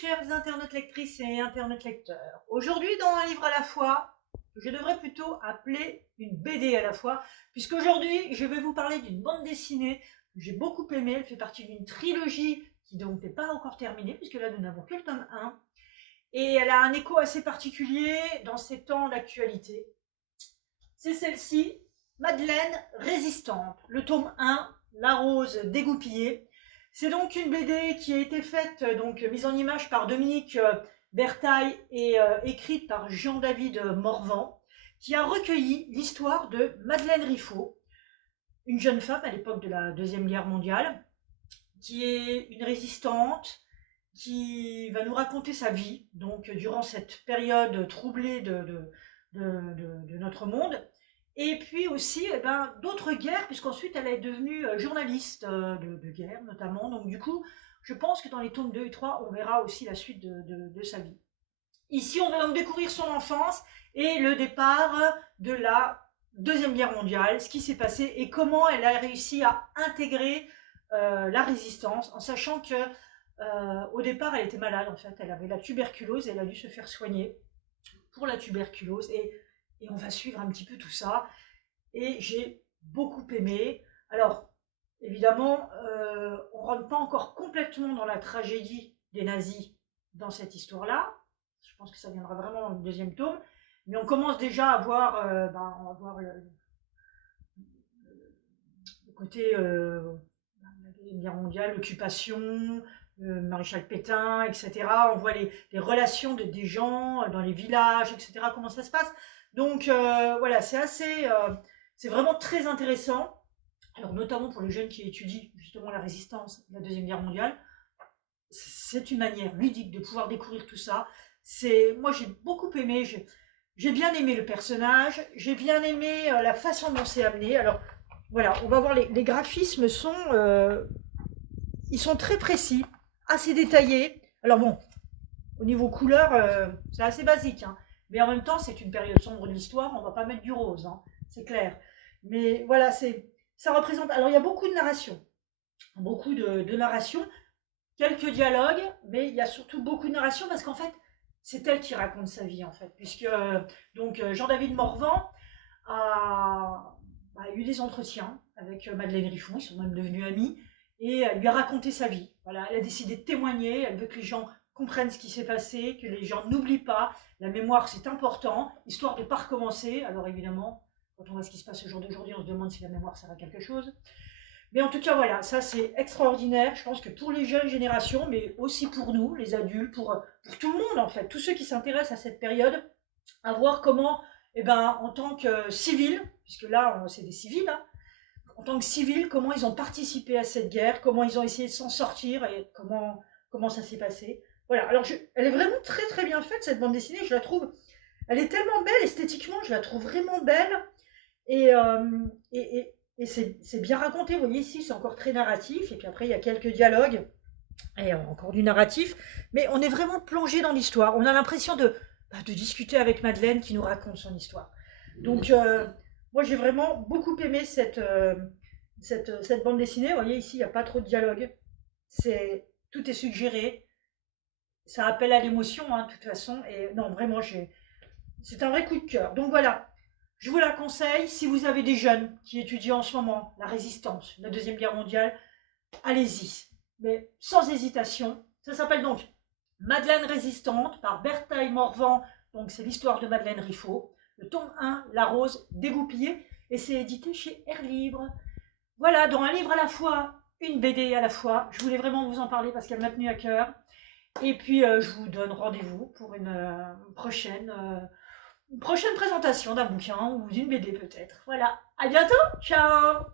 chers internautes lectrices et internautes lecteurs. Aujourd'hui, dans un livre à la fois, je devrais plutôt appeler une BD à la fois, puisqu'aujourd'hui, je vais vous parler d'une bande dessinée que j'ai beaucoup aimée. Elle fait partie d'une trilogie qui donc n'est pas encore terminée, puisque là, nous n'avons que le tome 1. Et elle a un écho assez particulier dans ces temps d'actualité. C'est celle-ci, Madeleine résistante, le tome 1, La rose dégoupillée. C'est donc une BD qui a été faite, donc mise en image par Dominique Bertaille et écrite par Jean-David Morvan, qui a recueilli l'histoire de Madeleine Riffaut, une jeune femme à l'époque de la Deuxième Guerre mondiale, qui est une résistante, qui va nous raconter sa vie, donc durant cette période troublée de notre monde. Et puis aussi d'autres guerres, puisqu'ensuite elle est devenue journaliste de guerre notamment. Donc du coup, je pense que dans les tomes 2 et 3, on verra aussi la suite de sa vie. Ici, on va donc découvrir son enfance et le départ de la Deuxième Guerre mondiale, ce qui s'est passé et comment elle a réussi à intégrer la résistance, en sachant que au départ, elle était malade en fait. Elle avait la tuberculose et elle a dû se faire soigner pour la tuberculose. Et on va suivre un petit peu tout ça. Et j'ai beaucoup aimé. Alors, évidemment, on ne rentre pas encore complètement dans la tragédie des nazis dans cette histoire-là. Je pense que ça viendra vraiment dans le deuxième tome. Mais on commence déjà à voir, on va voir le côté la Deuxième Guerre mondiale, l'occupation, maréchal Pétain, etc. On voit les relations des gens dans les villages, etc. Comment ça se passe. Donc voilà, c'est vraiment très intéressant. Alors notamment pour les jeunes qui étudient justement la résistance de la Deuxième Guerre mondiale, c'est une manière ludique de pouvoir découvrir tout ça. Moi j'ai beaucoup aimé, j'ai bien aimé le personnage, j'ai bien aimé la façon dont c'est amené. Alors voilà, on va voir les graphismes ils sont très précis, assez détaillés. Alors bon, au niveau couleur, c'est assez basique, hein. Mais en même temps, c'est une période sombre de l'histoire, on ne va pas mettre du rose, hein, c'est clair. Mais voilà, ça représente. Alors, il y a beaucoup de narration, quelques dialogues, mais il y a surtout beaucoup de narration parce qu'en fait, c'est elle qui raconte sa vie, en fait. Puisque Jean-David Morvan a eu des entretiens avec Madeleine Riffaut, ils sont même devenus amis, et elle lui a raconté sa vie. Voilà, elle a décidé de témoigner, elle veut que les gens comprennent ce qui s'est passé, que les gens n'oublient pas. La mémoire, c'est important, histoire de ne pas recommencer. Alors évidemment, quand on voit ce qui se passe au jour d'aujourd'hui, on se demande si la mémoire sert à quelque chose. Mais en tout cas, voilà, ça c'est extraordinaire. Je pense que pour les jeunes générations, mais aussi pour nous, les adultes, pour tout le monde en fait, tous ceux qui s'intéressent à cette période, à voir comment, en tant que civils, puisque là c'est des civils, hein, en tant que civils, comment ils ont participé à cette guerre, comment ils ont essayé de s'en sortir et comment ça s'est passé. Voilà, alors elle est vraiment très très bien faite cette bande dessinée, je la trouve, elle est tellement belle esthétiquement, je la trouve vraiment belle et, c'est bien raconté, vous voyez ici c'est encore très narratif et puis après il y a quelques dialogues et encore du narratif, mais on est vraiment plongé dans l'histoire, on a l'impression de discuter avec Madeleine qui nous raconte son histoire. Donc moi j'ai vraiment beaucoup aimé cette bande dessinée, vous voyez ici il n'y a pas trop de dialogue, tout est suggéré, ça appelle à l'émotion, hein, de toute façon. Et non, vraiment, c'est un vrai coup de cœur. Donc voilà, je vous la conseille. Si vous avez des jeunes qui étudient en ce moment la résistance, la Deuxième Guerre mondiale, allez-y. Mais sans hésitation. Ça s'appelle donc Madeleine résistante par Bertaille Morvan. Donc c'est l'histoire de Madeleine Riffaut. Le tome 1, La rose dégoupillée. Et c'est édité chez Air Libre. Voilà, dans un livre à la fois, une BD à la fois. Je voulais vraiment vous en parler parce qu'elle m'a tenu à cœur. Et puis, je vous donne rendez-vous pour une prochaine présentation d'un bouquin ou d'une BD peut-être. Voilà, à bientôt, ciao!